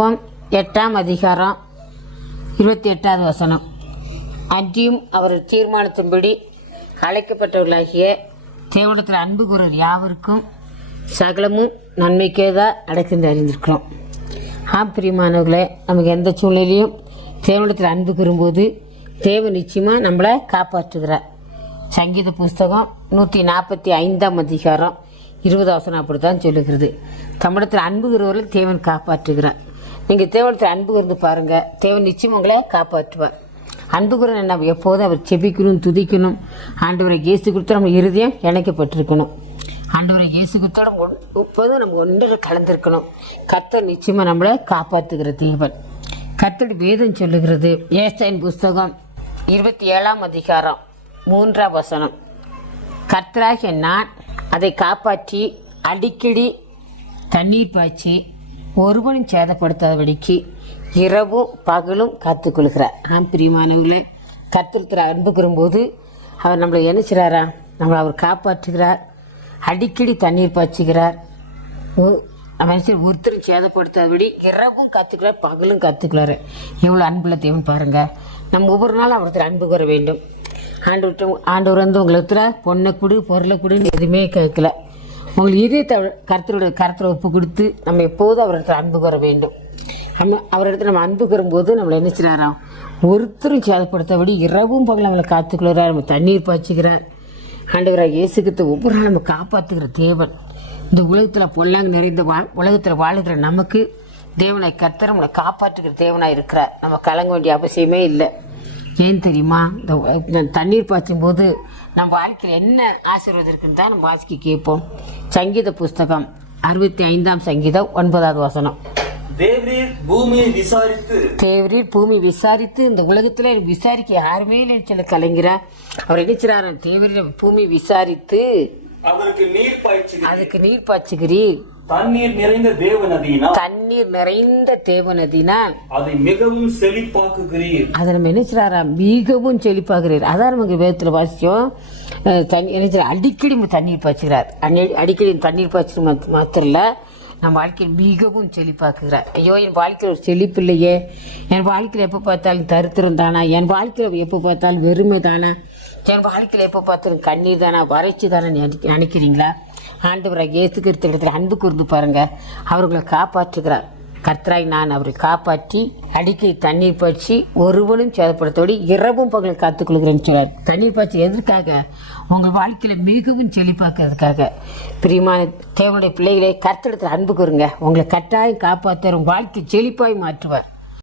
யாக்கோபம் 8ஆம் அதிகாரம் 28வது வசனம். அன்றியும் அவர் தீர்மானத்தின்படி அழைக்கப்பட்டவர்களாகிய தேவனிடத்தில் அன்பு கூறுவர் யாவருக்கும் சகலமும் நன்மைக்கேதான் நடக்குன்னு அறிந்திருக்கிறோம். பிரியமானவர்களே, நமக்கு எந்த சூழ்நிலையும் தேவனிடத்தில் அன்பு கூறும்போது தேவன் நிச்சயமாக நம்மளை காப்பாற்றுகிறார். சங்கீத புஸ்தகம் 145ஆம் அதிகாரம் 20 வசனம் அப்படித்தான் சொல்லுகிறது. தமிழத்தில் அன்பு கூறுவர்கள் தேவன் காப்பாற்றுகிறார். நீங்கள் தேவனத்தில் அன்பு கூர்ந்து பாருங்கள், தேவன் நிச்சயம் உங்களை காப்பாற்றுவார். அன்பு கூற நம்ம எப்போதும் அவர் செபிக்கணும், துதிக்கணும். ஆண்டவரை இயேசு கொடுத்து நம்ம இருதயம் இணைக்கப்பட்டிருக்கணும். ஆண்டவரை இயேசு கொடுத்தோட எப்போதும் நம்ம ஒன்றரை கலந்திருக்கணும். கர்த்தர் நிச்சயமாக நம்மளை காப்பாற்றுகிற தேவன். கர்த்தருடைய வேதம் சொல்லுகிறது, ஏசாயின் புஸ்தகம் 27ஆம் அதிகாரம் 3ஆம் வசனம். கர்த்தராகிய நான் அதை காப்பாற்றி அடிக்கடி தண்ணீர் பாய்ச்சி ஒருவனும் சேதப்படுத்தாதபடிக்கு இரவும் பகலும் காத்துக்கொள்கிறார். பிரியமானவர்களே, கர்த்தர் அன்பு கூறும்போது அவர் நம்மளை என்ன செய்கிறாரா? நம்மளை அவர் காப்பாற்றுகிறார், அடிக்கடி தண்ணீர் பாய்ச்சுகிறார். மனுஷன் ஒருத்தரும் சேதப்படுத்தாதபடி இரவும் கற்றுக்கிறார், பகலும் கற்றுக்கிறாரு. எவ்வளோ அன்புள்ள தேவன் பாருங்கள். நம்ம ஒவ்வொரு நாளும் அவர்கிட்ட அன்பு கூற வேண்டும். ஆண்டவர் வந்து உங்களுக்கு பொண்ணை கொடு, பொருளை கொடுன்னு எதுவுமே கேட்கல. உங்களுக்கு இதயத்தை கருத்தரோட ஒப்பு கொடுத்து நம்ம எப்போதும் அவரிடத்துல அன்பு கூற வேண்டும். அவரிடத்துல நம்ம அன்பு கூறும்போது நம்மளை என்ன செய்கிறாராம்? ஒருத்தரும் சேதப்படுத்தபடி இரவும் பகலும் நம்மளை காத்துக்கொள்கிறார், நம்ம தண்ணீர் பாய்ச்சுக்கிறார். ஆண்டவராக இயேசுகிட்ட ஒவ்வொரு நாள் நம்ம காப்பாற்றுகிற தேவன். இந்த உலகத்தில் பொல்லாங்க நிறைந்த உலகத்தில் வாழுகிற நமக்கு தேவனாய் கர்த்தர் நம்மளை காப்பாற்றுகிற தேவனாய் இருக்கிறார். நம்ம கலங்க வேண்டிய அவசியமே இல்லை. ஏன் தெரியுமா? இந்த தண்ணீர் பாய்ச்சும் போது நம்ம வாழ்க்கையில் என்ன ஆசீர்வாதம் இருக்குன்னு தான் நம்ம வாசிக்க கேட்போம். சங்கீத புஸ்தகம் 65ஆம் சங்கீதம் 9வது வசனம். தேவரீர் பூமி விசாரித்து இந்த உலகத்துல விசாரிக்க யாருமே சொல்ல கலைஞரார். அவர் நினைச்சார், தேவரீர் பூமி விசாரித்து அதுக்கு நீர் பாய்ச்சுகிறீர். தண்ணீர் நிறைந்த தேவநதினால் அதை மிகவும் செழிப்பாக்குகிறீர். அதை நம்ம நினைச்சாரா? மிகவும் செழிப்பாக்குறீர். அதான் நமக்கு வேதத்தில் வாசிச்சோம். அடிக்கடி தண்ணீர் பாய்ச்சுகிறார். அடிக்கடி தண்ணீர் பாய்ச்சு மாத்திரம் இல்லை, நம்ம வாழ்க்கையில் மிகவும் செழிப்பாக்குகிறார். ஐயோ, என் வாழ்க்கையில் ஒரு செழிப்பு இல்லையே, என் வாழ்க்கையில் எப்போ பார்த்தாலும் தரித்திரம் தானா, என் வாழ்க்கையில் எப்போ பார்த்தாலும் வெறுமை தானே, என் வாழ்க்கையில் எப்போ பார்த்தாலும் கண்ணீர் தானே, வறட்சி தானே நினைக்கிறீங்களா? ஆண்டவராக இயேசு கிறிஸ்துவிடத்தில் அன்பு கூர்ந்து பாருங்க, அவர்களை காப்பாற்றுகிறார். கர்த்தராய் நான் அவரை காப்பாற்றி அடிக்கடி தண்ணீர் பாய்ச்சி ஒருவனும் சேதப்படுத்தபடி இரவும் பகலும் காத்துக்கொள்கிறேன்னு சொல்றார். தண்ணீர் பாய்ச்சி எதற்காக? உங்கள் வாழ்க்கையில மிகவும் செழிப்பாக்குறதுக்காக. பிரியமான தேவனுடைய பிள்ளைகளை கர்த்தரிடத்தில் அன்பு கூறுங்க. உங்களை கட்டாயம் காப்பாற்ற வாழ்க்கை செழிப்பாய் மாற்றுவார்.